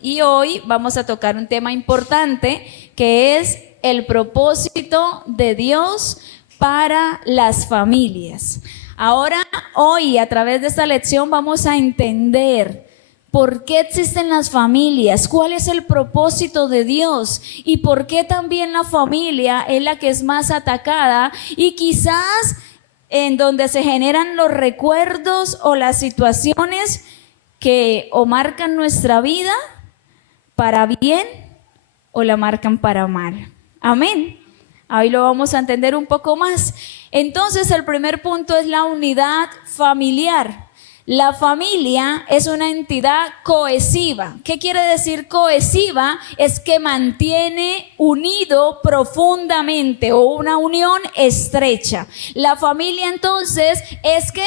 Y hoy vamos a tocar un tema importante que es el propósito de Dios para las familias. Ahora, hoy, a través de esta lección vamos a entender por qué existen las familias, cuál es el propósito de Dios y por qué también la familia es la que es más atacada y quizás en donde se generan los recuerdos o las situaciones que o marcan nuestra vida para bien o la marcan para mal. Amén. Ahí lo vamos a entender un poco más. Entonces, el primer punto es la unidad familiar. La familia es una entidad cohesiva. ¿Qué quiere decir cohesiva? Es que mantiene unido profundamente o una unión estrecha. La familia entonces es que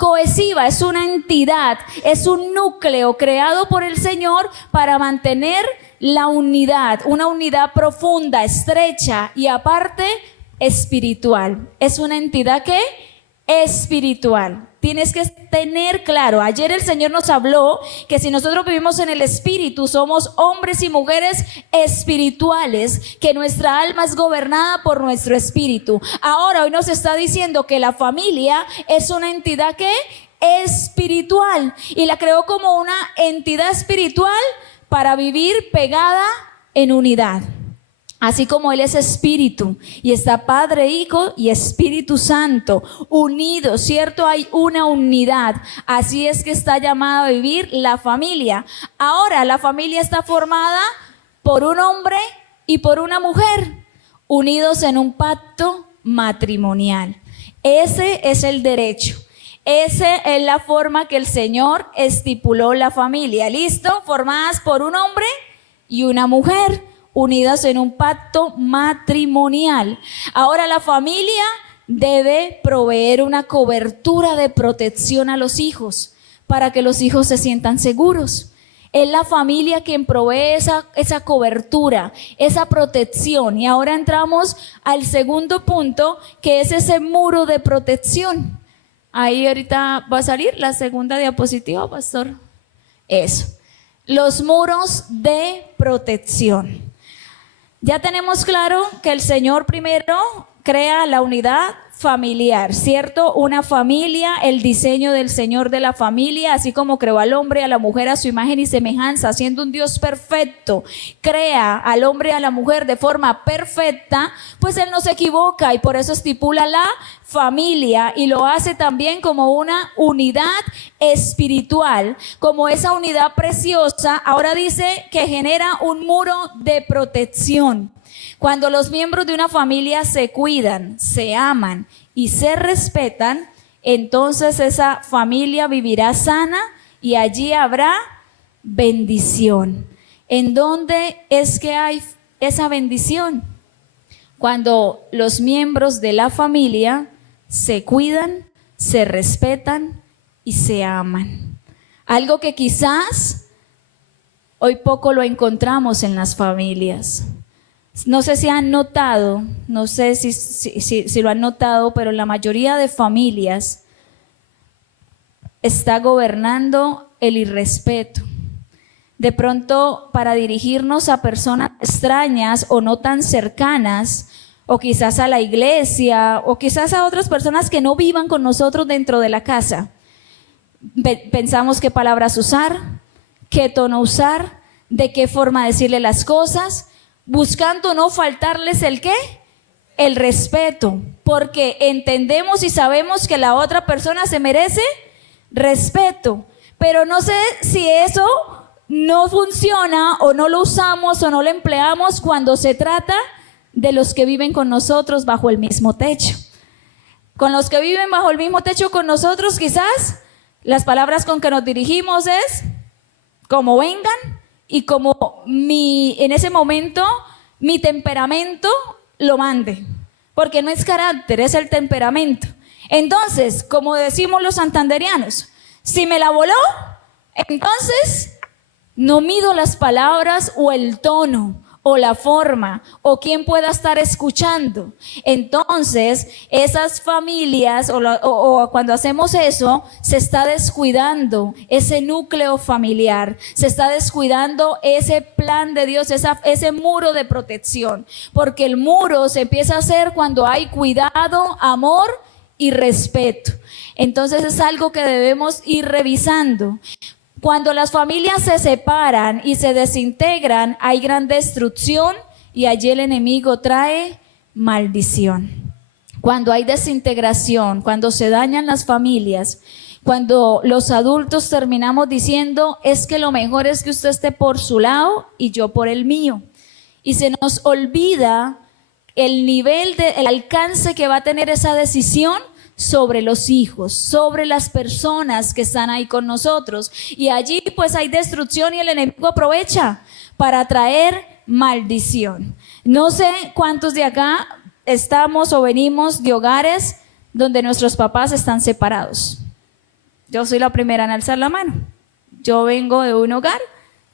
cohesiva, es una entidad, es un núcleo creado por el Señor para mantener la unidad, una unidad profunda, estrecha y aparte espiritual. Es una entidad que espiritual. Tienes que tener claro, ayer el Señor nos habló que si nosotros vivimos en el Espíritu, somos hombres y mujeres espirituales, que nuestra alma es gobernada por nuestro espíritu. Ahora hoy nos está diciendo que la familia es una entidad que espiritual y la creó como una entidad espiritual para vivir pegada en unidad. Así como Él es Espíritu y está Padre, Hijo y Espíritu Santo unidos, ¿cierto? Hay una unidad. Así es que está llamada a vivir la familia. Ahora la familia está formada por un hombre y por una mujer, unidos en un pacto matrimonial. Ese es el derecho. Esa es la forma que el Señor estipuló la familia. ¿Listo? Formadas por un hombre y una mujer, unidas en un pacto matrimonial. Ahora la familia debe proveer una cobertura de protección a los hijos para que los hijos se sientan seguros. Es la familia quien provee esa cobertura, esa protección. Y ahora entramos al segundo punto, que es ese muro de protección. Ahí ahorita va a salir la segunda diapositiva, pastor. Eso. Los muros de protección. Ya tenemos claro que el Señor primero crea la unidad familiar, ¿cierto? Una familia, el diseño del Señor de la familia, así como creó al hombre y a la mujer a su imagen y semejanza, siendo un Dios perfecto, crea al hombre y a la mujer de forma perfecta, pues Él no se equivoca y por eso estipula la familia y lo hace también como una unidad espiritual, como esa unidad preciosa. Ahora dice que genera un muro de protección. Cuando los miembros de una familia se cuidan, se aman y se respetan, entonces esa familia vivirá sana y allí habrá bendición. ¿En dónde es que hay esa bendición? Cuando los miembros de la familia se cuidan, se respetan y se aman. Algo que quizás hoy poco lo encontramos en las familias. No sé si han notado, no sé si lo han notado, pero la mayoría de familias está gobernando el irrespeto. De pronto, para dirigirnos a personas extrañas o no tan cercanas, o quizás a la iglesia, o quizás a otras personas que no vivan con nosotros dentro de la casa, pensamos qué palabras usar, qué tono usar, de qué forma decirle las cosas, buscando no faltarles ¿el qué? El respeto, porque entendemos y sabemos que la otra persona se merece respeto, pero no sé si eso no funciona o no lo usamos o no lo empleamos cuando se trata de los que viven con nosotros bajo el mismo techo. Con los que viven bajo el mismo techo con nosotros, quizás las palabras con que nos dirigimos es como vengan y como en ese momento mi temperamento lo mande, porque no es carácter, es el temperamento. Entonces, como decimos los santanderianos, si me la voló, entonces no mido las palabras o el tono o la forma o quién pueda estar escuchando. Entonces, esas familias o cuando hacemos eso, se está descuidando ese núcleo familiar, se está descuidando ese plan de Dios, ese muro de protección, porque el muro se empieza a hacer cuando hay cuidado, amor y respeto. Entonces es algo que debemos ir revisando. Cuando las familias se separan y se desintegran, hay gran destrucción y allí el enemigo trae maldición. Cuando hay desintegración, cuando se dañan las familias, cuando los adultos terminamos diciendo, es que lo mejor es que usted esté por su lado y yo por el mío. Y se nos olvida el nivel el alcance que va a tener esa decisión sobre los hijos, sobre las personas que están ahí con nosotros. Y allí pues hay destrucción y el enemigo aprovecha para traer maldición. No sé cuántos de acá estamos o venimos de hogares donde nuestros papás están separados. Yo soy la primera en alzar la mano. Yo vengo de un hogar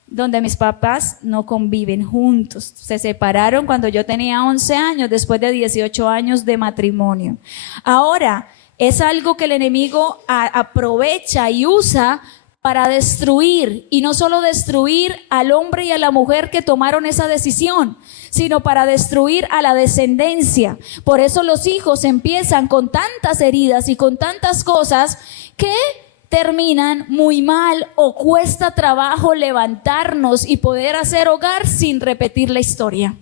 donde mis papás no conviven juntos. Se separaron cuando yo tenía 11 años, después de 18 años de matrimonio. Ahora, es algo que el enemigo aprovecha y usa para destruir, y no solo destruir al hombre y a la mujer que tomaron esa decisión, sino para destruir a la descendencia. Por eso los hijos empiezan con tantas heridas y con tantas cosas que terminan muy mal, o cuesta trabajo levantarnos y poder hacer hogar sin repetir la historia,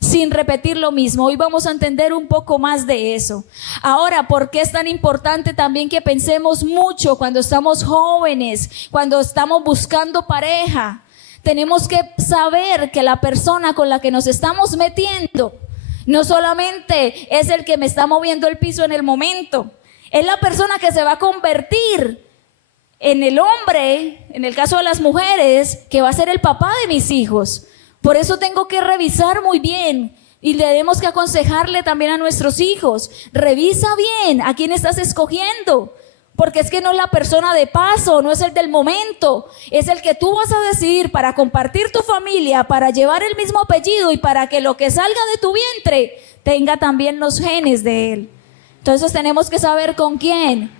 sin repetir lo mismo. Hoy vamos a entender un poco más de eso. Ahora, ¿por qué es tan importante también que pensemos mucho cuando estamos jóvenes, cuando estamos buscando pareja? Tenemos que saber que la persona con la que nos estamos metiendo no solamente es el que me está moviendo el piso en el momento, es la persona que se va a convertir en el hombre, en el caso de las mujeres, que va a ser el papá de mis hijos. Por eso tengo que revisar muy bien, y tenemos que aconsejarle también a nuestros hijos. Revisa bien a quién estás escogiendo, porque es que no es la persona de paso, no es el del momento, es el que tú vas a decidir para compartir tu familia, para llevar el mismo apellido y para que lo que salga de tu vientre tenga también los genes de él. Entonces tenemos que saber con quién,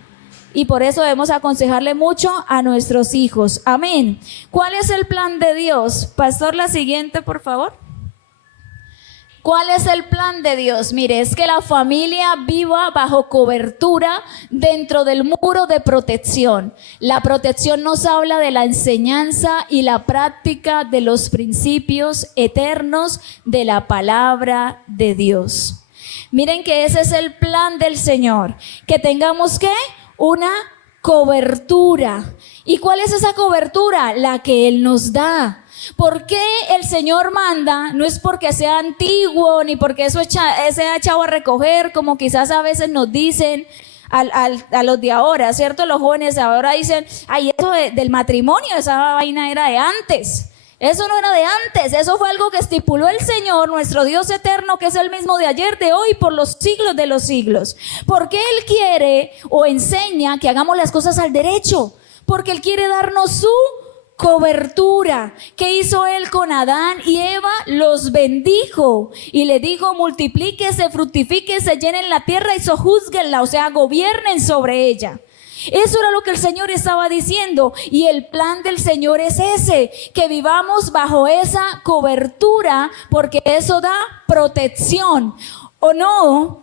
y por eso debemos aconsejarle mucho a nuestros hijos. Amén. ¿Cuál es el plan de Dios? Pastor, la siguiente, por favor. ¿Cuál es el plan de Dios? Mire, es que la familia viva bajo cobertura dentro del muro de protección. La protección nos habla de la enseñanza y la práctica de los principios eternos de la palabra de Dios. Miren que ese es el plan del Señor, que tengamos ¿qué? Una cobertura. ¿Y cuál es esa cobertura? La que Él nos da. ¿Por qué el Señor manda? No es porque sea antiguo, ni porque eso se ha echado a recoger, como quizás a veces nos dicen a los de ahora, ¿cierto? Los jóvenes ahora dicen, ay, eso del matrimonio, esa vaina era de antes. Eso no era de antes, eso fue algo que estipuló el Señor, nuestro Dios eterno, que es el mismo de ayer, de hoy, por los siglos de los siglos. Porque Él quiere o enseña que hagamos las cosas al derecho, porque Él quiere darnos su cobertura. ¿Qué hizo Él con Adán y Eva? Los bendijo y le dijo, multiplíquese, fructifíquese, llenen la tierra y sojúzguenla, o sea, gobiernen sobre ella. Eso era lo que el Señor estaba diciendo, y el plan del Señor es ese, que vivamos bajo esa cobertura, porque eso da protección. ¿O no?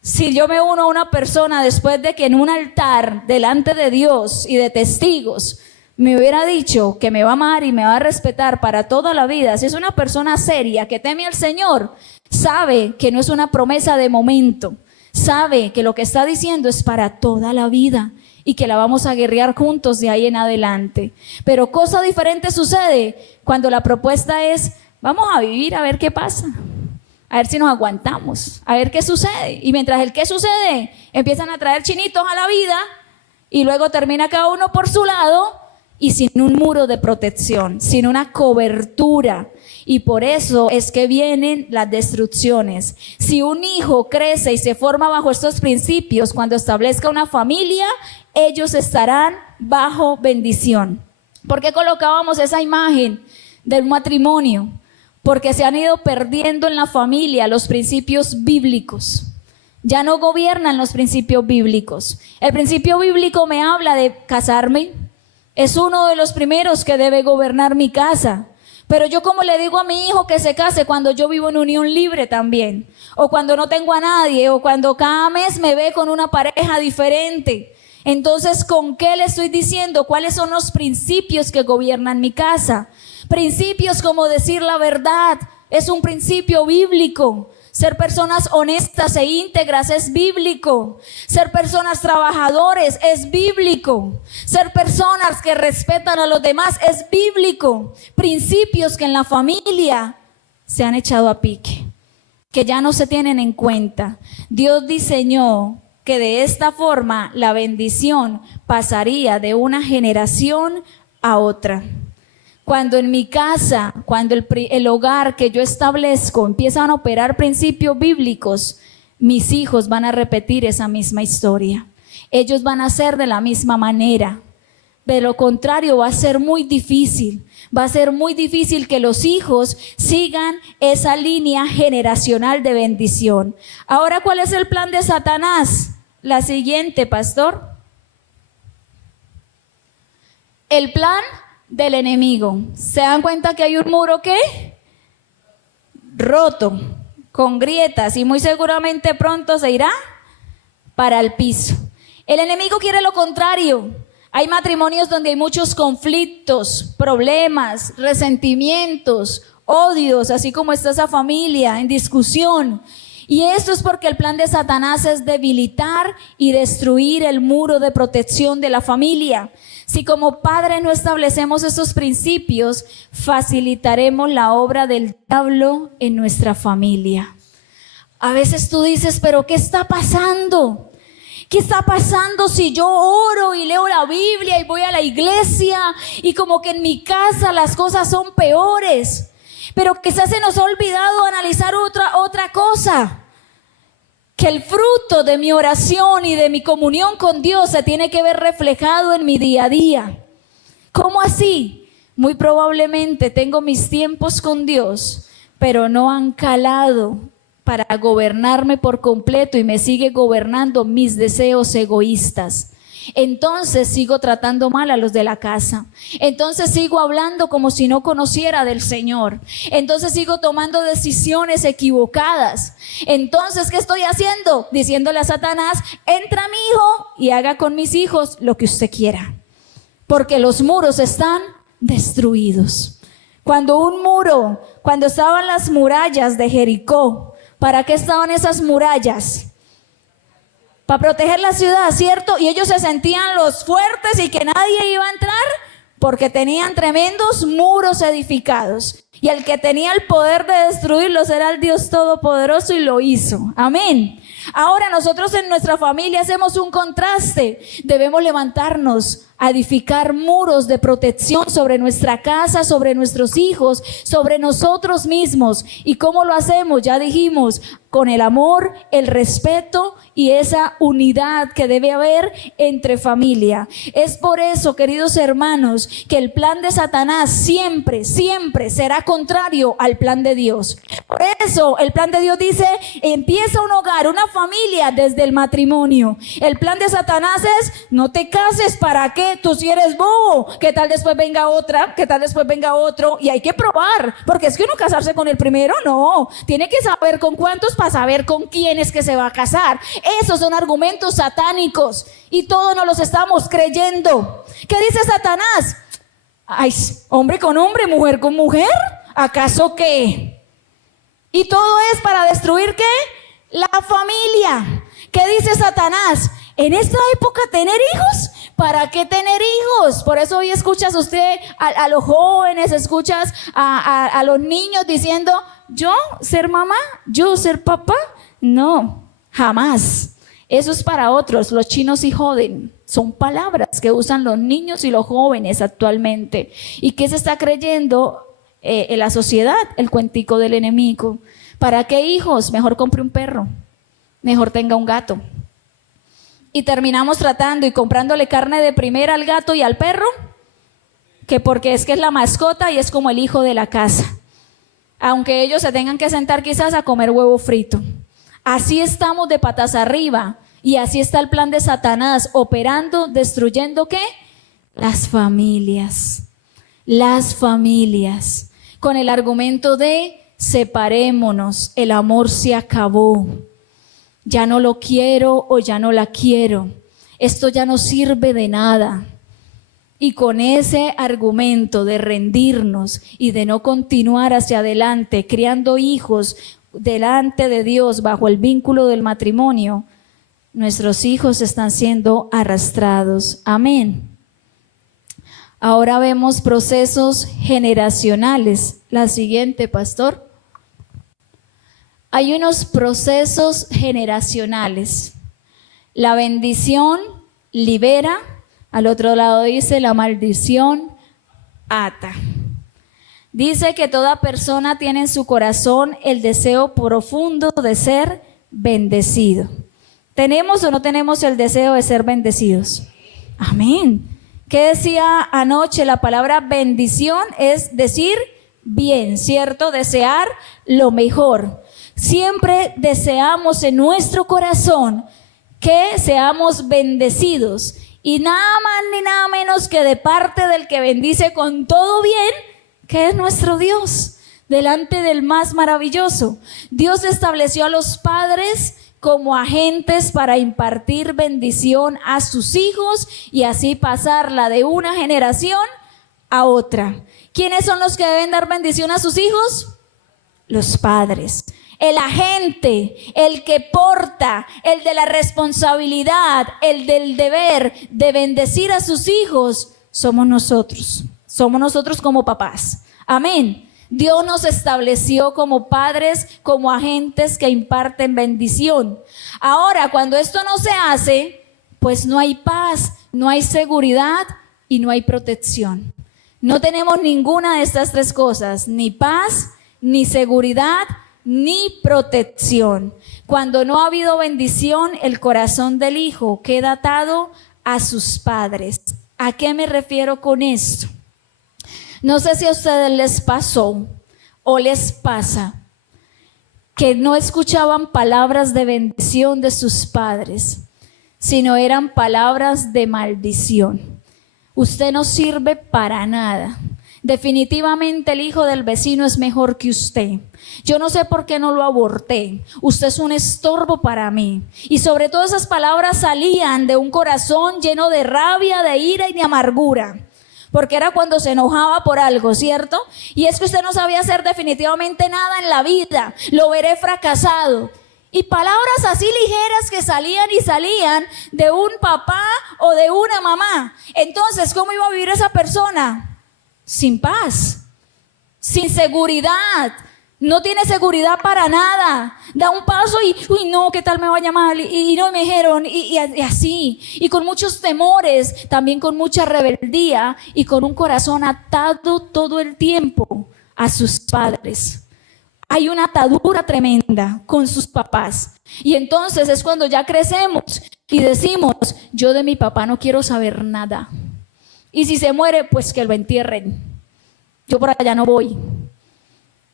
Si yo me uno a una persona después de que en un altar delante de Dios y de testigos me hubiera dicho que me va a amar y me va a respetar para toda la vida, si es una persona seria que teme al Señor, sabe que no es una promesa de momento, sabe que lo que está diciendo es para toda la vida y que la vamos a guerrear juntos de ahí en adelante. Pero cosa diferente sucede cuando la propuesta es, vamos a vivir a ver qué pasa, a ver si nos aguantamos, a ver qué sucede. Y mientras el qué sucede, empiezan a traer chinitos a la vida y luego termina cada uno por su lado y sin un muro de protección, sin una cobertura. Y por eso es que vienen las destrucciones. Si un hijo crece y se forma bajo estos principios, cuando establezca una familia, ellos estarán bajo bendición. ¿Por qué colocábamos esa imagen del matrimonio? porque se han ido perdiendo en la familia los principios bíblicos. Ya no gobiernan los principios bíblicos. El principio bíblico me habla de casarme. Es uno de los primeros que debe gobernar mi casa. Pero yo, como le digo a mi hijo que se case cuando yo vivo en unión libre también, o cuando no tengo a nadie, o cuando cada mes me ve con una pareja diferente. Entonces, ¿con qué le estoy diciendo? ¿Cuáles son los principios que gobiernan mi casa? Principios como decir la verdad es un principio bíblico. Ser personas honestas e íntegras es bíblico. Ser personas trabajadores es bíblico. Ser personas que respetan a los demás es bíblico. Principios que en la familia se han echado a pique, que ya no se tienen en cuenta. Dios diseñó que de esta forma la bendición pasaría de una generación a otra. Cuando en mi casa, cuando el hogar que yo establezco empiezan a operar principios bíblicos, mis hijos van a repetir esa misma historia. Ellos van a ser de la misma manera. De lo contrario, va a ser muy difícil. Va a ser muy difícil que los hijos sigan esa línea generacional de bendición. Ahora, ¿cuál es el plan de Satanás? La siguiente, pastor. El plan del enemigo. ¿Se dan cuenta que hay un muro qué? Roto, con grietas, y muy seguramente pronto se irá para el piso. El enemigo quiere lo contrario. Hay matrimonios donde hay muchos conflictos, problemas, resentimientos, odios, así como está esa familia en discusión. Y esto es porque el plan de Satanás es debilitar y destruir el muro de protección de la familia. Si como padre no establecemos esos principios, facilitaremos la obra del diablo en nuestra familia. A veces tú dices, pero ¿qué está pasando? ¿Qué está pasando si yo oro y leo la Biblia y voy a la iglesia y como que en mi casa las cosas son peores? Pero quizás se nos ha olvidado analizar otra cosa. Que el fruto de mi oración y de mi comunión con Dios se tiene que ver reflejado en mi día a día. ¿Cómo así? Muy probablemente tengo mis tiempos con Dios, pero no han calado para gobernarme por completo y me sigue gobernando mis deseos egoístas. Entonces sigo tratando mal a los de la casa. Entonces sigo hablando como si no conociera del Señor. Entonces sigo tomando decisiones equivocadas. Entonces, ¿qué estoy haciendo? Diciéndole a Satanás, entra mi hijo y haga con mis hijos lo que usted quiera. Porque los muros están destruidos. Cuando estaban las murallas de Jericó, ¿para qué estaban esas murallas? Para proteger la ciudad, ¿cierto? Y ellos se sentían los fuertes y que nadie iba a entrar porque tenían tremendos muros edificados. Y el que tenía el poder de destruirlos era el Dios Todopoderoso y lo hizo. Amén. Ahora nosotros en nuestra familia hacemos un contraste. Debemos levantarnos a edificar muros de protección sobre nuestra casa, sobre nuestros hijos, sobre nosotros mismos. ¿Y cómo lo hacemos? Ya dijimos, con el amor, el respeto y esa unidad que debe haber entre familia. Es por eso, queridos hermanos, que el plan de Satanás siempre será contrario al plan de Dios. Por eso el plan de Dios dice, empieza un hogar, una familia desde el matrimonio. El plan de Satanás es, no te cases, ¿para qué? Tú si eres bobo, ¿qué tal después venga otra? ¿Qué tal después venga otro? Y hay que probar, porque es que uno casarse con el primero, no. Tiene que saber con cuántos para saber con quién es que se va a casar. Esos son argumentos satánicos y todos nos los estamos creyendo. ¿Qué dice Satanás? Ay, hombre con hombre, mujer con mujer, ¿acaso qué? Y todo es para destruir ¿qué? La familia. ¿Qué dice Satanás? En esta época tener hijos, ¿para qué tener hijos? Por eso hoy escuchas usted a los jóvenes, escuchas a los niños diciendo, yo ser mamá, yo ser papá. No, jamás. Eso es para otros, los chinos y joden. Son palabras que usan los niños y los jóvenes actualmente. ¿Y qué se está creyendo en la sociedad? El cuentico del enemigo. ¿Para qué hijos? Mejor compre un perro, mejor tenga un gato. Y terminamos tratando y comprándole carne de primera al gato y al perro, que porque es que es la mascota y es como el hijo de la casa. aunque ellos se tengan que sentar quizás a comer huevo frito. Así estamos de patas arriba y así está el plan de Satanás operando, destruyendo ¿qué? Las familias, con el argumento de separémonos, el amor se acabó, ya no lo quiero o ya no la quiero, esto ya no sirve de nada. Y con ese argumento de rendirnos y de no continuar hacia adelante, criando hijos delante de Dios bajo el vínculo del matrimonio, nuestros hijos están siendo arrastrados. Amén. Ahora vemos procesos generacionales. La siguiente, pastor. Hay unos procesos generacionales. La bendición libera. Al otro lado dice la maldición ata. Dice que toda persona tiene en su corazón el deseo profundo de ser bendecido. ¿Tenemos o no tenemos el deseo de ser bendecidos? Amén. ¿Qué decía anoche? La palabra bendición es decir bien, ¿cierto? Desear lo mejor. Siempre deseamos en nuestro corazón que seamos bendecidos. Y nada más ni nada menos que de parte del que bendice con todo bien, que es nuestro Dios, delante del más maravilloso. Dios estableció a los padres como agentes para impartir bendición a sus hijos y así pasarla de una generación a otra. ¿Quiénes son los que deben dar bendición a sus hijos? Los padres. El agente, el que porta, el de la responsabilidad, el del deber de bendecir a sus hijos, somos nosotros como papás. Amén. Dios nos estableció como padres, como agentes que imparten bendición. Ahora, cuando esto no se hace, pues no hay paz, no hay seguridad y no hay protección. No tenemos ninguna de estas tres cosas, ni paz, ni seguridad, ni protección. Cuando no ha habido bendición, el corazón del hijo queda atado a sus padres. ¿A qué me refiero con esto? No sé si a ustedes les pasó o les pasa que no escuchaban palabras de bendición de sus padres, sino eran palabras de maldición. Usted no sirve para nada. Definitivamente el hijo del vecino es mejor que usted. Yo no sé por qué no lo aborté. Usted es un estorbo para mí. Y sobre todo esas palabras salían de un corazón lleno de rabia, de ira y de amargura. Porque era cuando se enojaba por algo, ¿cierto? Y es que usted no sabía hacer definitivamente nada en la vida. Lo veré fracasado. Y palabras así ligeras que salían de un papá o de una mamá. Entonces, ¿cómo iba a vivir esa persona? Sin paz, sin seguridad, no tiene seguridad para nada, da un paso y, uy no, ¿qué tal me vaya mal? Y no me dijeron, y así, y con muchos temores, también con mucha rebeldía y con un corazón atado todo el tiempo a sus padres. Hay una atadura tremenda con sus papás y entonces es cuando ya crecemos y decimos, yo de mi papá no quiero saber nada. Y si se muere, pues que lo entierren. Yo por allá no voy.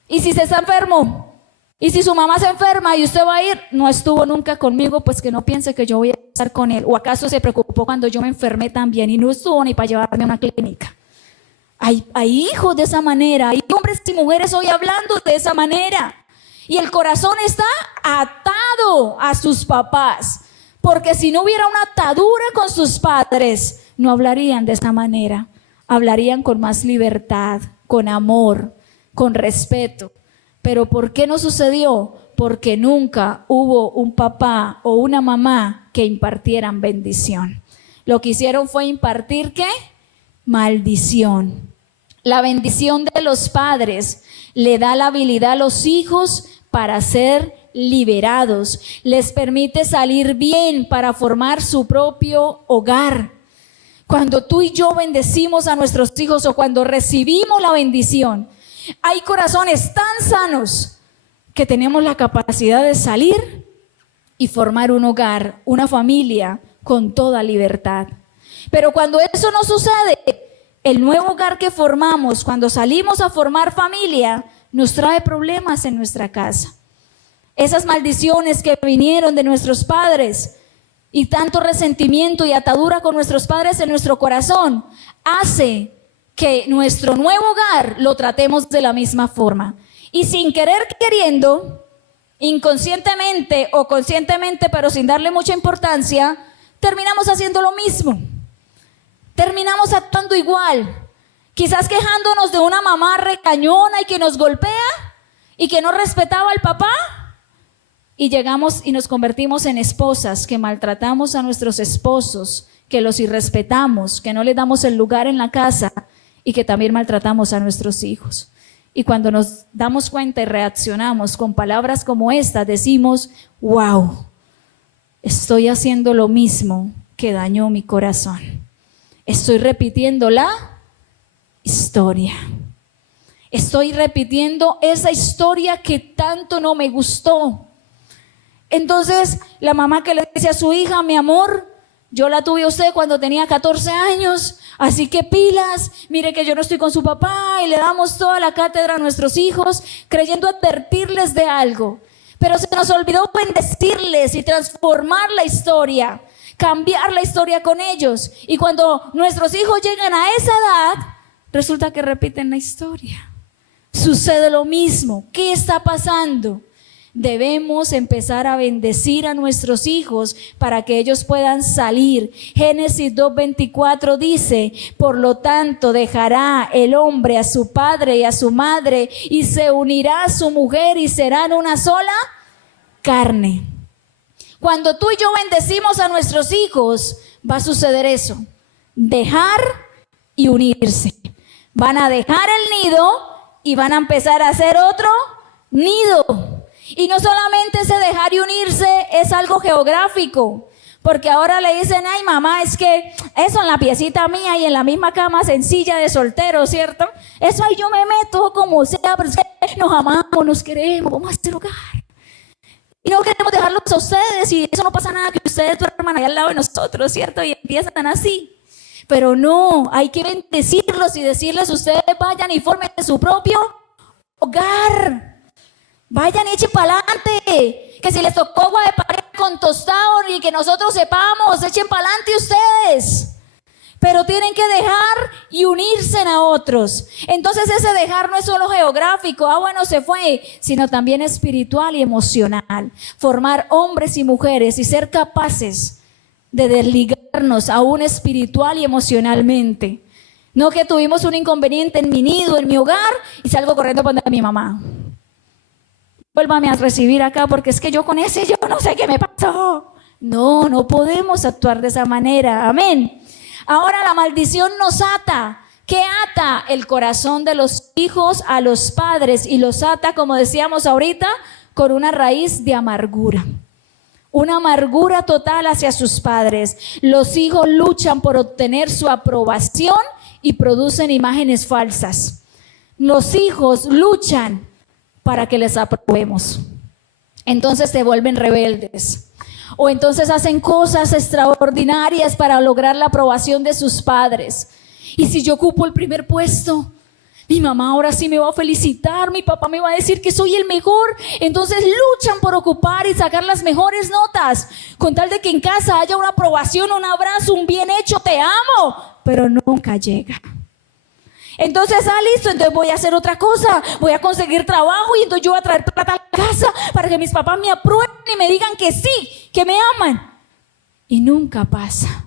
Y si se está enfermo, y si su mamá se enferma y usted va a ir, no estuvo nunca conmigo, pues que no piense que yo voy a estar con él. ¿O acaso se preocupó cuando yo me enfermé también y no estuvo ni para llevarme a una clínica? Hay hijos de esa manera, hay hombres y mujeres hoy hablando de esa manera. Y el corazón está atado a sus papás. Porque si no hubiera una atadura con sus padres, no hablarían de esa manera, hablarían con más libertad, con amor, con respeto. Pero ¿por qué no sucedió? Porque nunca hubo un papá o una mamá que impartieran bendición. Lo que hicieron fue impartir ¿qué? Maldición. La bendición de los padres le da la habilidad a los hijos para ser liberados, les permite salir bien para formar su propio hogar. Cuando tú y yo bendecimos a nuestros hijos o cuando recibimos la bendición, hay corazones tan sanos que tenemos la capacidad de salir y formar un hogar, una familia con toda libertad. Pero cuando eso no sucede, el nuevo hogar que formamos, cuando salimos a formar familia, nos trae problemas en nuestra casa. Esas maldiciones que vinieron de nuestros padres y tanto resentimiento y atadura con nuestros padres en nuestro corazón hace que nuestro nuevo hogar lo tratemos de la misma forma. Y sin querer queriendo, inconscientemente o conscientemente, pero sin darle mucha importancia, terminamos haciendo lo mismo. Terminamos actuando igual. Quizás quejándonos de una mamá recañona y que nos golpea y que no respetaba al papá. Y llegamos y nos convertimos en esposas que maltratamos a nuestros esposos, que los irrespetamos, que no les damos el lugar en la casa y que también maltratamos a nuestros hijos. Y cuando nos damos cuenta y reaccionamos con palabras como estas, decimos, wow, estoy haciendo lo mismo que dañó mi corazón. Estoy repitiendo la historia. Estoy repitiendo esa historia que tanto no me gustó. Entonces, la mamá que le dice a su hija, mi amor, yo la tuve a usted cuando tenía 14 años, así que pilas, mire que yo no estoy con su papá, y le damos toda la cátedra a nuestros hijos, creyendo advertirles de algo. Pero se nos olvidó bendecirles y transformar la historia, cambiar la historia con ellos. Y cuando nuestros hijos llegan a esa edad, resulta que repiten la historia. Sucede lo mismo. ¿Qué está pasando? Debemos empezar a bendecir a nuestros hijos para que ellos puedan salir. Génesis 2:24 dice, por lo tanto dejará el hombre a su padre y a su madre y se unirá a su mujer y serán una sola carne. Cuando tú y yo bendecimos a nuestros hijos, va a suceder eso. Dejar y unirse. Van a dejar el nido y van a empezar a hacer otro nido. Y no solamente ese dejar y unirse es algo geográfico, porque ahora le dicen, ay mamá, es que eso en la piecita mía y en la misma cama sencilla de soltero, ¿cierto? Eso ahí yo me meto como sea, pero es que nos amamos, nos queremos, vamos a hacer hogar. Y no queremos dejarlos a ustedes y eso no pasa nada que ustedes duerman ahí al lado de nosotros, ¿cierto? Y empiezan así. Pero no, hay que bendecirlos y decirles, ustedes vayan y formen su propio hogar. Vayan y echen para adelante, que si les tocó agua de pared con tostado y que nosotros sepamos, echen para adelante ustedes. Pero tienen que dejar y unirse a otros. Entonces ese dejar no es solo geográfico, bueno se fue, sino también espiritual y emocional. Formar hombres y mujeres y ser capaces de desligarnos aún espiritual y emocionalmente. No que tuvimos un inconveniente en mi nido, en mi hogar y salgo corriendo para donde mi mamá. Vuélvame a recibir acá porque es que yo con ese yo no sé qué me pasó. No, no podemos actuar de esa manera. Amén. Ahora la maldición nos ata. ¿Qué ata? El corazón de los hijos a los padres y los ata, como decíamos ahorita, con una raíz de amargura. Una amargura total hacia sus padres. Los hijos luchan por obtener su aprobación y producen imágenes falsas. Los hijos luchan para que les aprobemos. Entonces se vuelven rebeldes. O entonces hacen cosas extraordinarias para lograr la aprobación de sus padres. Y si yo ocupo el primer puesto, mi mamá ahora sí me va a felicitar, mi papá me va a decir que soy el mejor. Entonces luchan por ocupar y sacar las mejores notas, con tal de que en casa haya una aprobación, un abrazo, un bien hecho, te amo, pero nunca llega. Entonces, listo, entonces voy a hacer otra cosa, voy a conseguir trabajo y entonces yo voy a traer plata a la casa para que mis papás me aprueben y me digan que sí, que me aman. Y nunca pasa.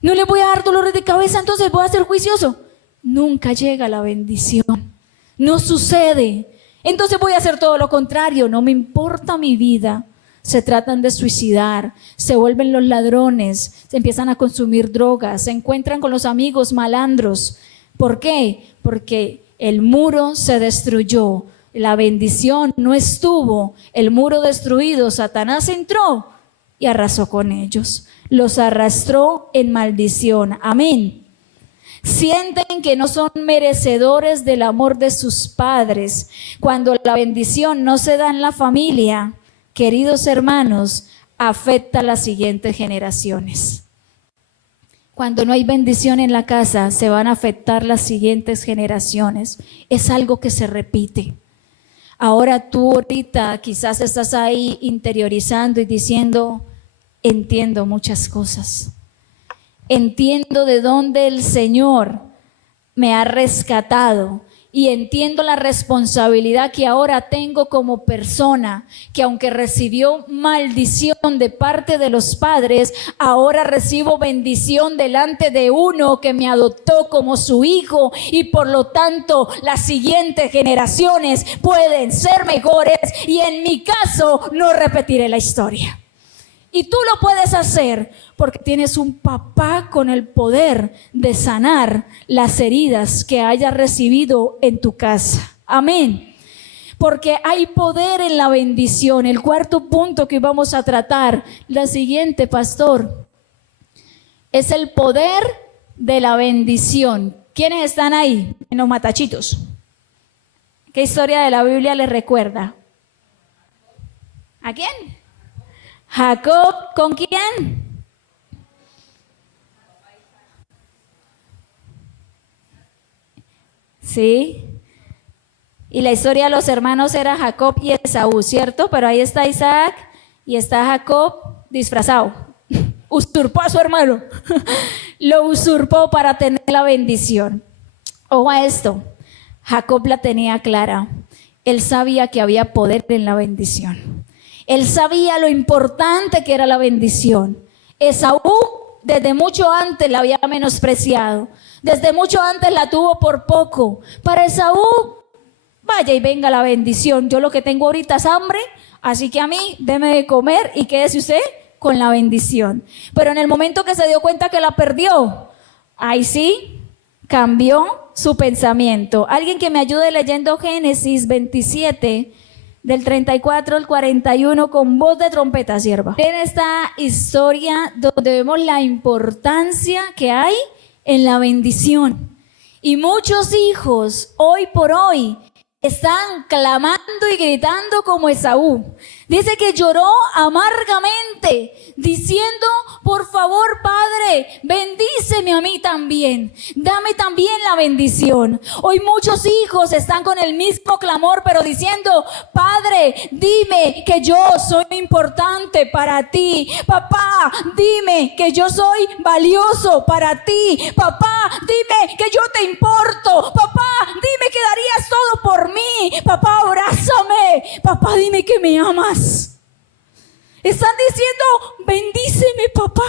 No les voy a dar dolores de cabeza, entonces voy a ser juicioso. Nunca llega la bendición. No sucede. Entonces voy a hacer todo lo contrario, no me importa mi vida. Se tratan de suicidar, se vuelven los ladrones, se empiezan a consumir drogas, se encuentran con los amigos malandros. ¿Por qué? Porque el muro se destruyó, la bendición no estuvo, el muro destruido, Satanás entró y arrasó con ellos, los arrastró en maldición. Amén. Sienten que no son merecedores del amor de sus padres. Cuando la bendición no se da en la familia, queridos hermanos, afecta a las siguientes generaciones. Cuando no hay bendición en la casa, se van a afectar las siguientes generaciones. Es algo que se repite. Ahora tú ahorita quizás estás ahí interiorizando y diciendo, entiendo muchas cosas. Entiendo de dónde el Señor me ha rescatado. Y entiendo la responsabilidad que ahora tengo como persona, que aunque recibió maldición de parte de los padres, ahora recibo bendición delante de uno que me adoptó como su hijo, y por lo tanto las siguientes generaciones pueden ser mejores, y en mi caso no repetiré la historia. Y tú lo puedes hacer porque tienes un papá con el poder de sanar las heridas que hayas recibido en tu casa. Amén. Porque hay poder en la bendición. El cuarto punto que vamos a tratar, la siguiente, pastor, es el poder de la bendición. ¿Quiénes están ahí en los matachitos? ¿Qué historia de la Biblia les recuerda? ¿A quién? Jacob, ¿con quién? Sí. Y la historia de los hermanos era Jacob y Esaú, ¿cierto? Pero ahí está Isaac y está Jacob disfrazado. Usurpó a su hermano. Lo usurpó para tener la bendición. Ojo a esto. Jacob la tenía clara. Él sabía que había poder en la bendición. Él sabía lo importante que era la bendición. Esaú desde mucho antes la había menospreciado. Desde mucho antes la tuvo por poco. Para Esaú, vaya y venga la bendición. Yo lo que tengo ahorita es hambre, así que a mí deme de comer y quédese usted con la bendición. Pero en el momento que se dio cuenta que la perdió, ahí sí cambió su pensamiento. Alguien que me ayude leyendo Génesis 27, del 34 al 41, con voz de trompeta, sierva. En esta historia donde vemos la importancia que hay en la bendición. Y muchos hijos hoy por hoy están clamando y gritando como Esaú. Dice que lloró amargamente, diciendo, por favor, Padre, bendíceme a mí también. Dame también la bendición. Hoy muchos hijos están con el mismo clamor, pero diciendo, Padre, dime que yo soy importante para ti. Papá, dime que yo soy valioso para ti. Papá, dime que yo te importo. Papá, dime que darías todo por mí. Papá, abrázame. Papá, dime que me amas. Están diciendo, bendíceme, papá.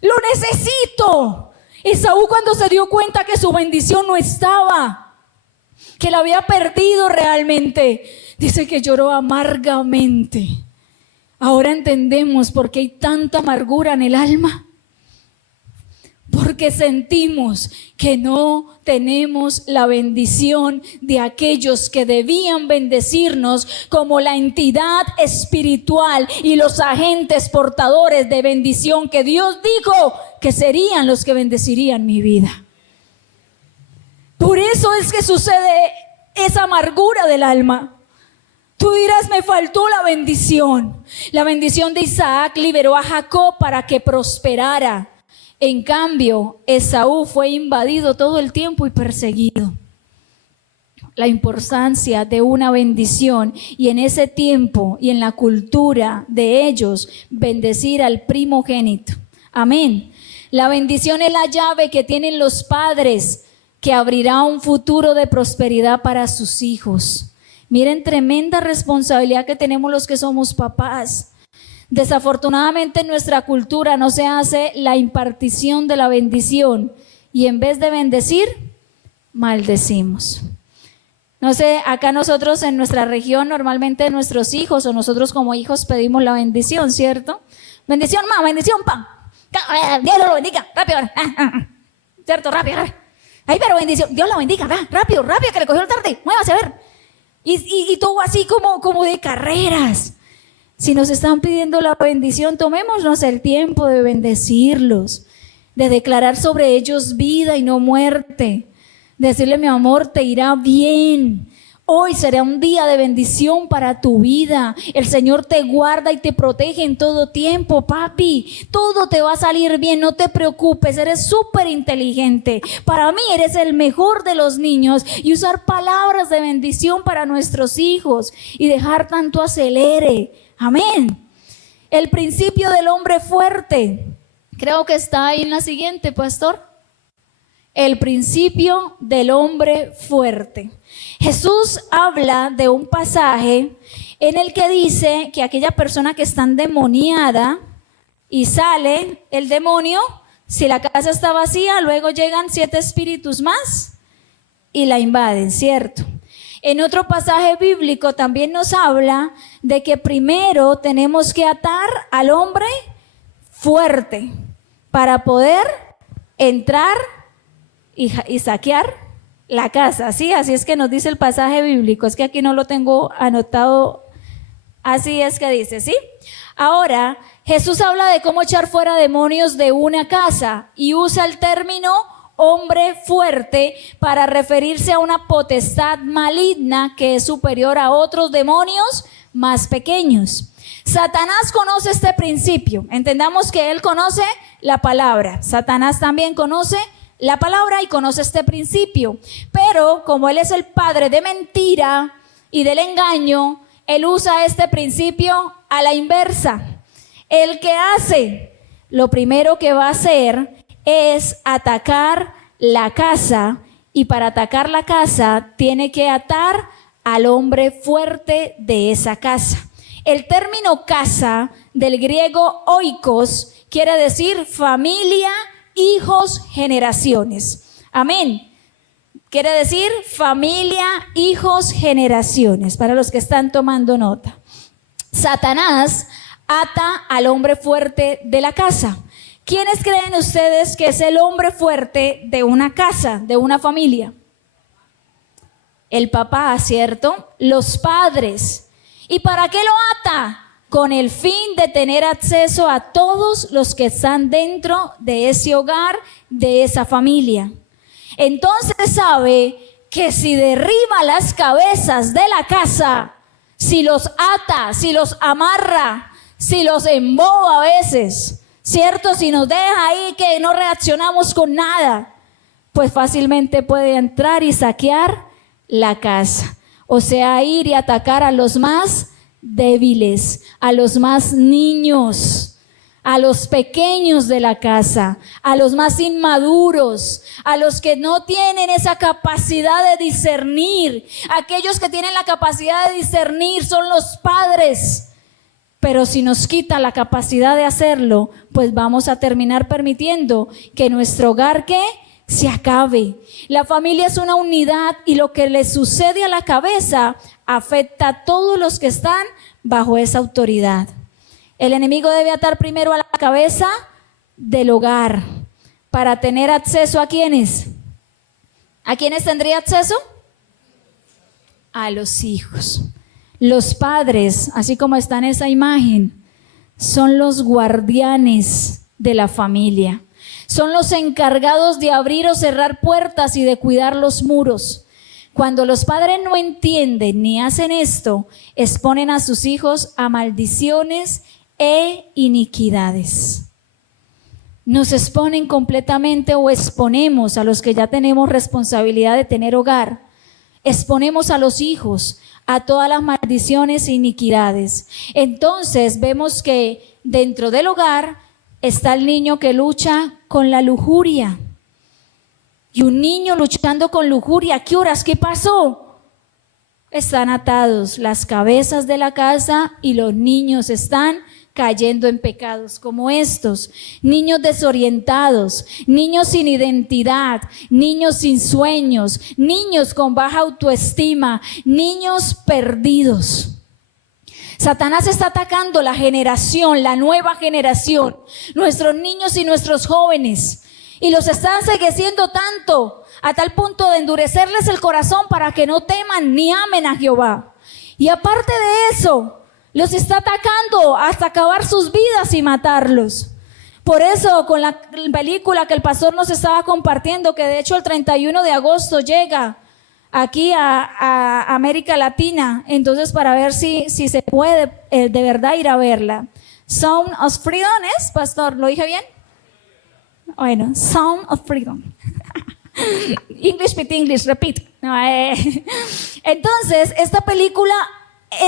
Lo necesito. Esaú, cuando se dio cuenta que su bendición no estaba, que la había perdido realmente, dice que lloró amargamente. Ahora entendemos por qué hay tanta amargura en el alma. Porque sentimos que no tenemos la bendición de aquellos que debían bendecirnos como la entidad espiritual y los agentes portadores de bendición que Dios dijo que serían los que bendecirían mi vida. Por eso es que sucede esa amargura del alma. Tú dirás, me faltó la bendición. La bendición de Isaac liberó a Jacob para que prosperara. En cambio, Esaú fue invadido todo el tiempo y perseguido. La importancia de una bendición, y en ese tiempo y en la cultura de ellos, bendecir al primogénito. Amén. La bendición es la llave que tienen los padres, que abrirá un futuro de prosperidad para sus hijos. Miren, tremenda responsabilidad que tenemos los que somos papás. Desafortunadamente en nuestra cultura no se hace la impartición de la bendición, y en vez de bendecir, maldecimos. No sé, acá nosotros en nuestra región normalmente nuestros hijos o nosotros como hijos pedimos la bendición, ¿cierto? Bendición, ma, bendición, pa. Dios lo bendiga, rápido. ¿Cierto? Rápido. Ahí, pero bendición, Dios lo bendiga, rápido, que le cogió el tarde, muévase a ver. Y todo así como de carreras. Si nos están pidiendo la bendición, tomémonos el tiempo de bendecirlos, de declarar sobre ellos vida y no muerte, de decirle, mi amor, te irá bien. Hoy será un día de bendición para tu vida. El Señor te guarda y te protege en todo tiempo, papi. Todo te va a salir bien, no te preocupes. Eres súper inteligente. Para mí eres el mejor de los niños. Y usar palabras de bendición para nuestros hijos y dejar tanto acelere. Amén. El principio del hombre fuerte. Creo que está ahí en la siguiente, pastor. El principio del hombre fuerte. Jesús habla de un pasaje en el que dice que aquella persona que está endemoniada y sale el demonio, si la casa está vacía, luego llegan 7 espíritus más y la invaden, ¿cierto? En otro pasaje bíblico también nos habla de que primero tenemos que atar al hombre fuerte para poder entrar y saquear la casa, ¿sí? Así es que nos dice el pasaje bíblico. Es que aquí no lo tengo anotado. Así es que dice, ¿sí? Ahora, Jesús habla de cómo echar fuera demonios de una casa y usa el término hombre fuerte para referirse a una potestad maligna que es superior a otros demonios más pequeños. Satanás conoce este principio. Entendamos que él conoce la palabra. Satanás también conoce la palabra y conoce este principio, pero como él es el padre de mentira y del engaño, él usa este principio a la inversa. ¿El que hace? Lo primero que va a hacer es atacar la casa, y para atacar la casa tiene que atar al hombre fuerte de esa casa. El término casa, del griego oikos, quiere decir familia, hijos, generaciones. Amén. Quiere decir familia, hijos, generaciones, para los que están tomando nota. Satanás ata al hombre fuerte de la casa. ¿Quiénes creen ustedes que es el hombre fuerte de una casa, de una familia? El papá, ¿cierto? Los padres. ¿Y para qué lo ata? Con el fin de tener acceso a todos los que están dentro de ese hogar, de esa familia. Entonces sabe que si derriba las cabezas de la casa, si los ata, si los amarra, si los emboba a veces, ¿cierto? Si nos deja ahí que no reaccionamos con nada, pues fácilmente puede entrar y saquear la casa. O sea, ir y atacar a los más débiles, a los más niños, a los pequeños de la casa, a los más inmaduros, a los que no tienen esa capacidad de discernir. Aquellos que tienen la capacidad de discernir son los padres. Pero si nos quita la capacidad de hacerlo, pues vamos a terminar permitiendo que nuestro hogar, ¿qué?, se acabe. La familia es una unidad y lo que le sucede a la cabeza afecta a todos los que están bajo esa autoridad. El enemigo debe atar primero a la cabeza del hogar para tener acceso a ¿quiénes? ¿A quiénes tendría acceso? A los hijos. Los padres, así como está en esa imagen, son los guardianes de la familia. Son los encargados de abrir o cerrar puertas y de cuidar los muros. Cuando los padres no entienden ni hacen esto, exponen a sus hijos a maldiciones e iniquidades. Nos exponen completamente o exponemos a los que ya tenemos responsabilidad de tener hogar. Exponemos a los hijos a todas las maldiciones e iniquidades. Entonces vemos que dentro del hogar está el niño que lucha con la lujuria. Y un niño luchando con lujuria, ¿a qué horas? ¿Qué pasó? Están atados las cabezas de la casa y los niños están cayendo en pecados como estos. Niños desorientados, niños sin identidad, niños sin sueños, niños con baja autoestima, niños perdidos. Satanás está atacando la generación, la nueva generación, nuestros niños y nuestros jóvenes, y los está encegueciendo tanto, a tal punto de endurecerles el corazón para que no teman ni amen a Jehová. Y aparte de eso, los está atacando hasta acabar sus vidas y matarlos. Por eso, con la película que el pastor nos estaba compartiendo, que de hecho el 31 de agosto llega aquí a América Latina, entonces para ver si se puede de verdad ir a verla. Sound of Freedom es, pastor, ¿lo dije bien? Bueno, Sound of Freedom. English with English, repeat. Entonces, esta película,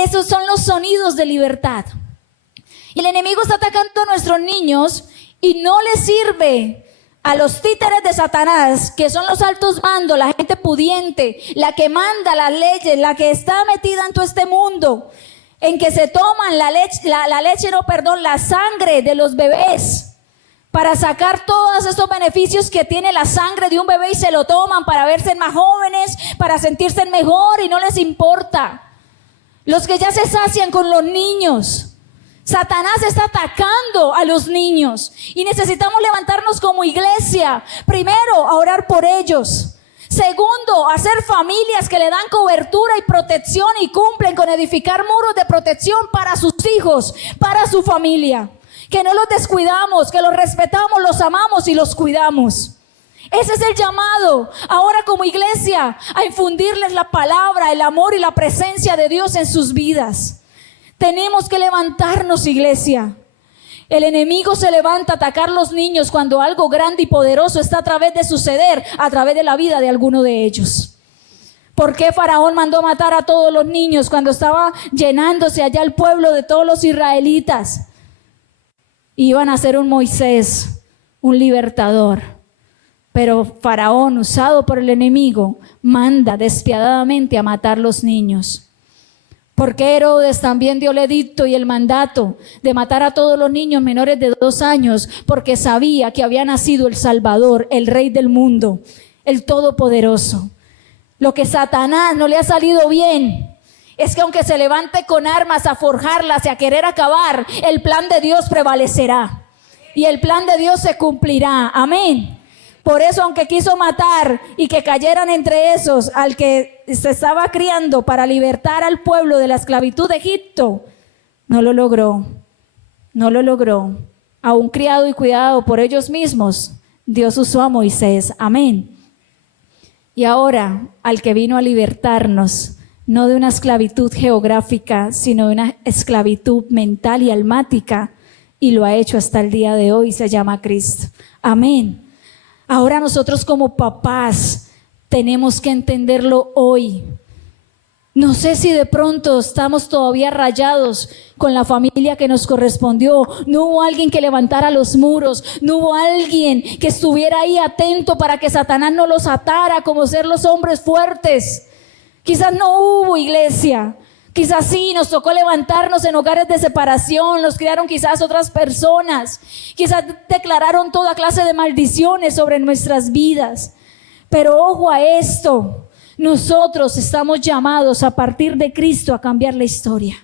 esos son los sonidos de libertad. Y el enemigo está atacando a nuestros niños y no les sirve a los títeres de Satanás, que son los altos mandos, la gente pudiente, la que manda las leyes, la que está metida en todo este mundo, en que se toman la sangre de los bebés para sacar todos esos beneficios que tiene la sangre de un bebé y se lo toman para verse más jóvenes, para sentirse mejor y no les importa. Los que ya se sacian con los niños. Satanás está atacando a los niños y necesitamos levantarnos como iglesia. Primero, a orar por ellos. Segundo, hacer familias que le dan cobertura y protección y cumplen con edificar muros de protección para sus hijos, para su familia. Que no los descuidamos, que los respetamos, los amamos y los cuidamos. Ese es el llamado ahora como iglesia, a infundirles la palabra, el amor y la presencia de Dios en sus vidas. Tenemos que levantarnos, iglesia. El enemigo se levanta a atacar a los niños cuando algo grande y poderoso está a través de suceder, a través de la vida de alguno de ellos. ¿Por qué Faraón mandó matar a todos los niños cuando estaba llenándose allá el pueblo de todos los israelitas? Iban a ser un Moisés, un libertador. Pero Faraón, usado por el enemigo, manda despiadadamente a matar los niños. Porque Herodes también dio el edicto y el mandato de matar a todos los niños menores de 2 años, porque sabía que había nacido el Salvador, el Rey del mundo, el Todopoderoso. Lo que Satanás no le ha salido bien es que aunque se levante con armas a forjarlas y a querer acabar, el plan de Dios prevalecerá y el plan de Dios se cumplirá. Amén. Por eso, aunque quiso matar y que cayeran entre esos al que se estaba criando para libertar al pueblo de la esclavitud de Egipto, no lo logró. No lo logró. Aún criado y cuidado por ellos mismos, Dios usó a Moisés. Amén. Y ahora, al que vino a libertarnos, no de una esclavitud geográfica, sino de una esclavitud mental y almática, y lo ha hecho hasta el día de hoy, se llama Cristo. Amén. Ahora nosotros como papás tenemos que entenderlo hoy. No sé si de pronto estamos todavía rayados con la familia que nos correspondió. No hubo alguien que levantara los muros. No hubo alguien que estuviera ahí atento para que Satanás no los atara, como ser los hombres fuertes. Quizás no hubo iglesia. Quizás sí, nos tocó levantarnos en hogares de separación, los criaron quizás otras personas, quizás declararon toda clase de maldiciones sobre nuestras vidas. Pero ojo a esto, nosotros estamos llamados a partir de Cristo a cambiar la historia.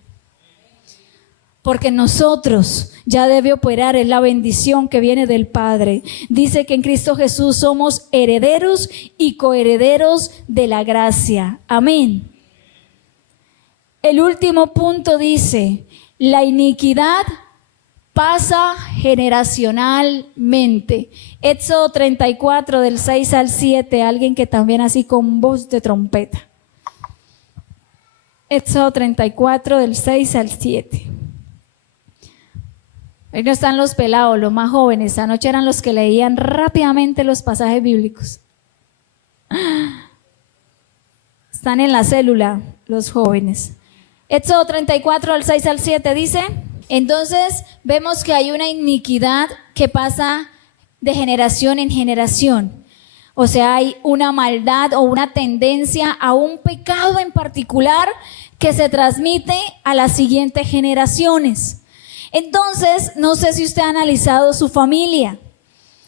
Porque nosotros ya debe operar en la bendición que viene del Padre. Dice que en Cristo Jesús somos herederos y coherederos de la gracia. Amén. El último punto dice, la iniquidad pasa generacionalmente. Éxodo 34 del 6 al 7, alguien que también así con voz de trompeta. Éxodo 34 del 6 al 7. Hoy no están los pelados, los más jóvenes. Anoche eran los que leían rápidamente los pasajes bíblicos. Están en la célula los jóvenes. Éxodo 34 al 6 al 7 dice, entonces vemos que hay una iniquidad que pasa de generación en generación. O sea, hay una maldad o una tendencia a un pecado en particular que se transmite a las siguientes generaciones. Entonces, no sé si usted ha analizado su familia,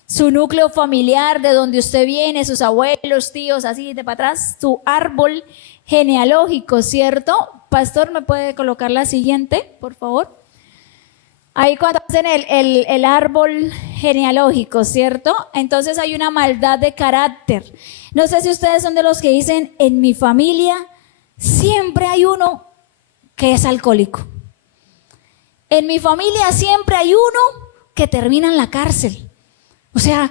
su núcleo familiar, de donde usted viene, sus abuelos, tíos, así de para atrás, su árbol genealógico, ¿cierto? Pastor, ¿me puede colocar la siguiente, por favor? Ahí cuando hacen el árbol genealógico, ¿cierto? Entonces hay una maldad de carácter. No sé si ustedes son de los que dicen, en mi familia siempre hay uno que es alcohólico. En mi familia siempre hay uno que termina en la cárcel. O sea,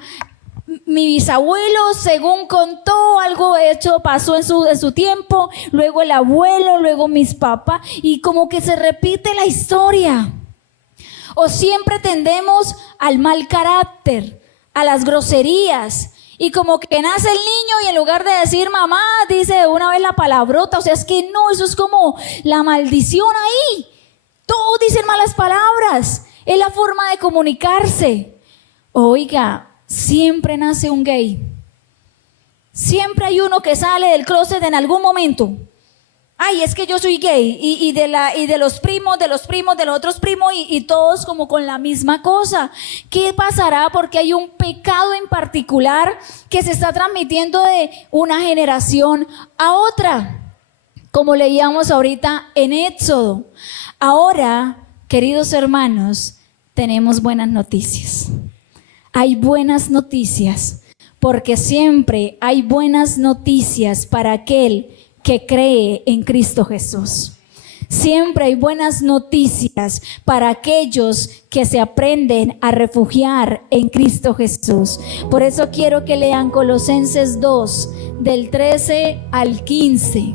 mi bisabuelo, según contó, algo hecho pasó en su tiempo, luego el abuelo, luego mis papás, y como que se repite la historia. O siempre tendemos al mal carácter, a las groserías, y como que nace el niño y en lugar de decir mamá, dice una vez la palabrota. O sea, es que no, eso es como la maldición ahí. Todos dicen malas palabras, es la forma de comunicarse. Oiga, siempre nace un gay. Siempre hay uno que sale del closet en algún momento. Ay, es que yo soy gay. Y de los primos, de los otros primos, y todos como con la misma cosa. ¿Qué pasará? Porque hay un pecado en particular que se está transmitiendo de una generación a otra. Como leíamos ahorita en Éxodo. Ahora, queridos hermanos, tenemos buenas noticias. Hay buenas noticias, porque siempre hay buenas noticias para aquel que cree en Cristo Jesús. Siempre hay buenas noticias para aquellos que se aprenden a refugiar en Cristo Jesús. Por eso quiero que lean Colosenses 2, del 13 al 15.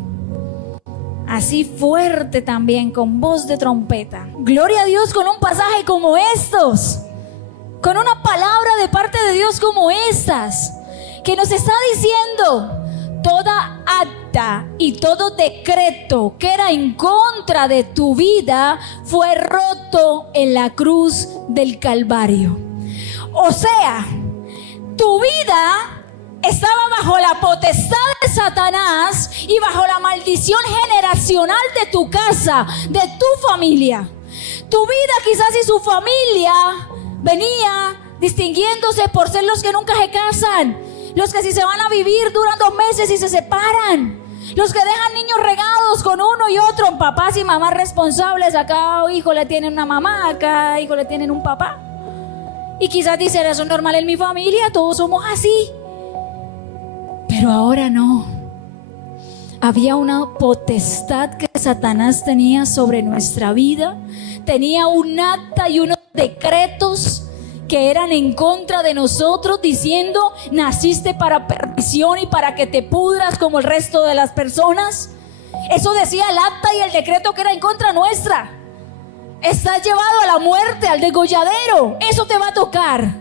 Así fuerte también, con voz de trompeta. Gloria a Dios con un pasaje como estos. Con una palabra de parte de Dios como estas, que nos está diciendo: toda acta y todo decreto que era en contra de tu vida fue roto en la cruz del Calvario. O sea, tu vida estaba bajo la potestad de Satanás y bajo la maldición generacional de tu casa, de tu familia. Tu vida, quizás, y su familia venía distinguiéndose por ser los que nunca se casan, los que si se van a vivir duran 2 meses y se separan, los que dejan niños regados con uno y otro, papás y mamás responsables. Acá hijo le tienen una mamá, acá hijo le tienen un papá. Y quizás dicen: eso es normal en mi familia, todos somos así. Pero ahora no. Había una potestad que Satanás tenía sobre nuestra vida. Tenía un acta y unos decretos que eran en contra de nosotros, diciendo: naciste para perdición y para que te pudras como el resto de las personas. Eso decía el acta y el decreto que era en contra nuestra. Estás llevado a la muerte, al degolladero. Eso te va a tocar.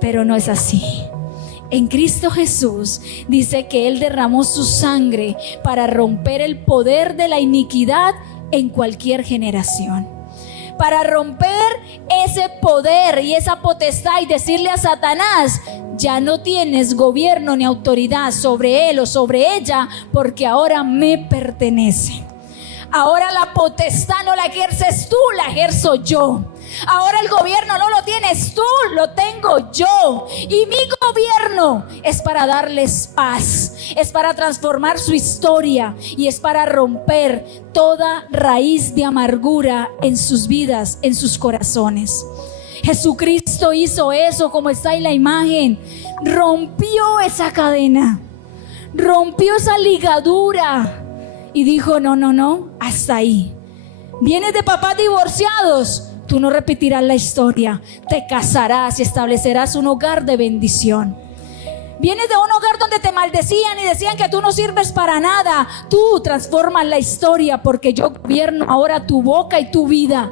Pero no es así. En Cristo Jesús dice que Él derramó su sangre para romper el poder de la iniquidad en cualquier generación. Para romper ese poder y esa potestad y decirle a Satanás: ya no tienes gobierno ni autoridad sobre él o sobre ella, porque ahora me pertenece. Ahora la potestad no la ejerces tú, la ejerzo yo. Ahora el gobierno no lo tienes tú, lo tengo yo. Y mi gobierno es para darles paz, es para transformar su historia y es para romper toda raíz de amargura en sus vidas, en sus corazones. Jesucristo hizo eso, como está en la imagen. Rompió esa cadena, rompió esa ligadura y dijo: no, hasta ahí. Vienes de papás divorciados, tú no repetirás la historia. Te casarás y establecerás un hogar de bendición. Vienes de un hogar donde te maldecían y decían que tú no sirves para nada. Tú transformas la historia, porque yo gobierno ahora tu boca y tu vida.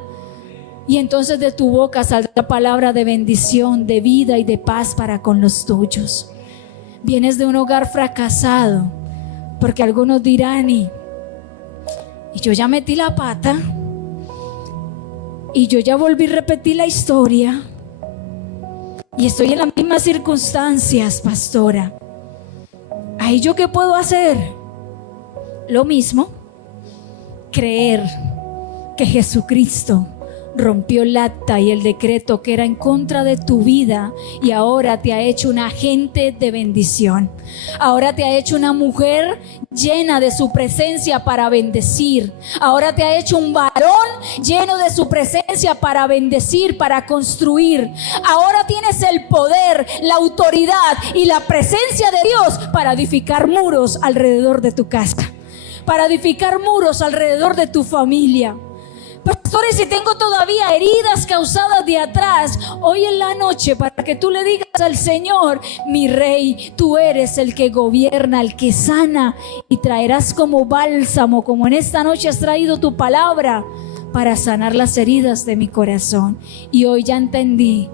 Y entonces de tu boca saldrá palabra de bendición, de vida y de paz para con los tuyos. Vienes de un hogar fracasado, porque algunos dirán: y yo ya metí la pata, y yo ya volví a repetir la historia, y estoy en las mismas circunstancias, pastora. ¿Ahí yo qué puedo hacer? Lo mismo, creer que Jesucristo rompió el acta y el decreto que era en contra de tu vida y ahora te ha hecho un agente de bendición. Ahora te ha hecho una mujer llena de su presencia para bendecir. Ahora te ha hecho un varón lleno de su presencia para bendecir, para construir. Ahora tienes el poder, la autoridad y la presencia de Dios para edificar muros alrededor de tu casa, para edificar muros alrededor de tu familia, Pastores, si tengo todavía heridas causadas de atrás, hoy en la noche, para que tú le digas al Señor: mi Rey, tú eres el que gobierna, el que sana, y traerás como bálsamo, como en esta noche has traído tu palabra, para sanar las heridas de mi corazón. Y hoy ya entendí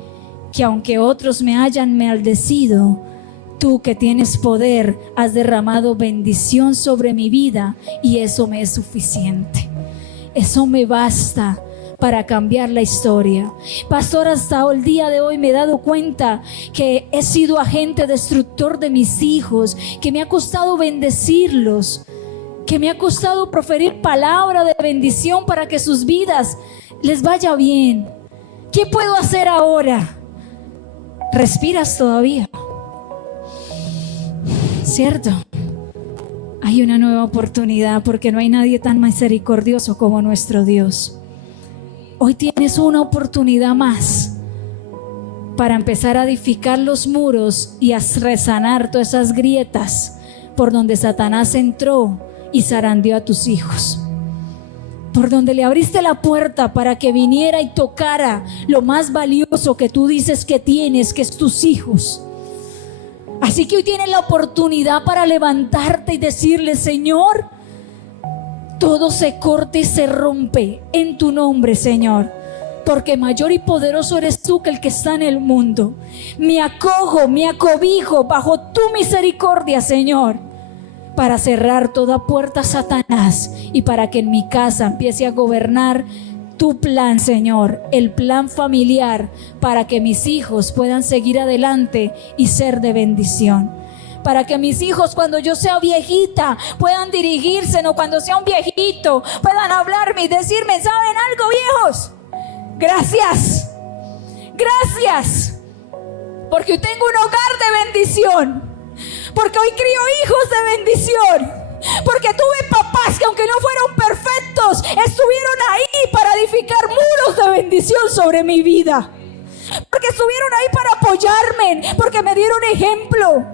que aunque otros me hayan maldecido, tú que tienes poder has derramado bendición sobre mi vida, y eso me es suficiente. Eso me basta para cambiar la historia. Pastor, hasta el día de hoy me he dado cuenta que he sido agente destructor de mis hijos, que me ha costado bendecirlos, que me ha costado proferir palabra de bendición para que sus vidas les vaya bien. ¿Qué puedo hacer ahora? ¿Respiras todavía? ¿Cierto? Hay una nueva oportunidad, porque no hay nadie tan misericordioso como nuestro Dios. Hoy tienes una oportunidad más para empezar a edificar los muros y a resanar todas esas grietas por donde Satanás entró y zarandeó a tus hijos. Por donde le abriste la puerta para que viniera y tocara lo más valioso que tú dices que tienes, que es tus hijos. Así que hoy tienes la oportunidad para levantarte y decirle: Señor, todo se corta y se rompe en tu nombre, Señor, porque mayor y poderoso eres tú que el que está en el mundo. Me acojo, me acobijo bajo tu misericordia, Señor, para cerrar toda puerta a Satanás y para que en mi casa empiece a gobernar tu plan, Señor, el plan familiar, para que mis hijos puedan seguir adelante y ser de bendición. Para que mis hijos, cuando yo sea viejita, puedan dirigirse, o cuando sea un viejito, puedan hablarme y decirme: ¿saben algo, viejos? Gracias, gracias, porque hoy tengo un hogar de bendición, porque hoy crío hijos de bendición, porque tuve papás que, aunque no fueron perfectos, estuvieron ahí para edificar muros de bendición sobre mi vida, porque estuvieron ahí para apoyarme, porque me dieron ejemplo,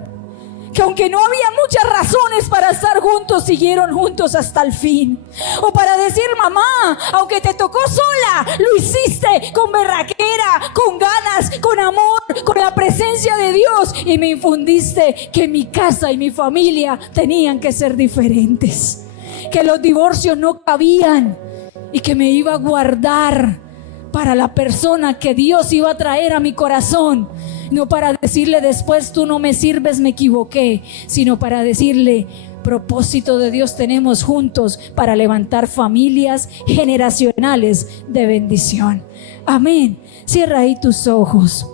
que aunque no había muchas razones para estar juntos, siguieron juntos hasta el fin. O para decir: mamá, aunque te tocó sola, lo hiciste con berraquera, con ganas, con amor, con la presencia de Dios, y me infundiste que mi casa y mi familia tenían que ser diferentes, que los divorcios no cabían, y que me iba a guardar para la persona que Dios iba a traer a mi corazón. No para decirle después: tú no me sirves, me equivoqué, sino para decirle: propósito de Dios tenemos juntos para levantar familias generacionales de bendición. Amén. Cierra ahí tus ojos.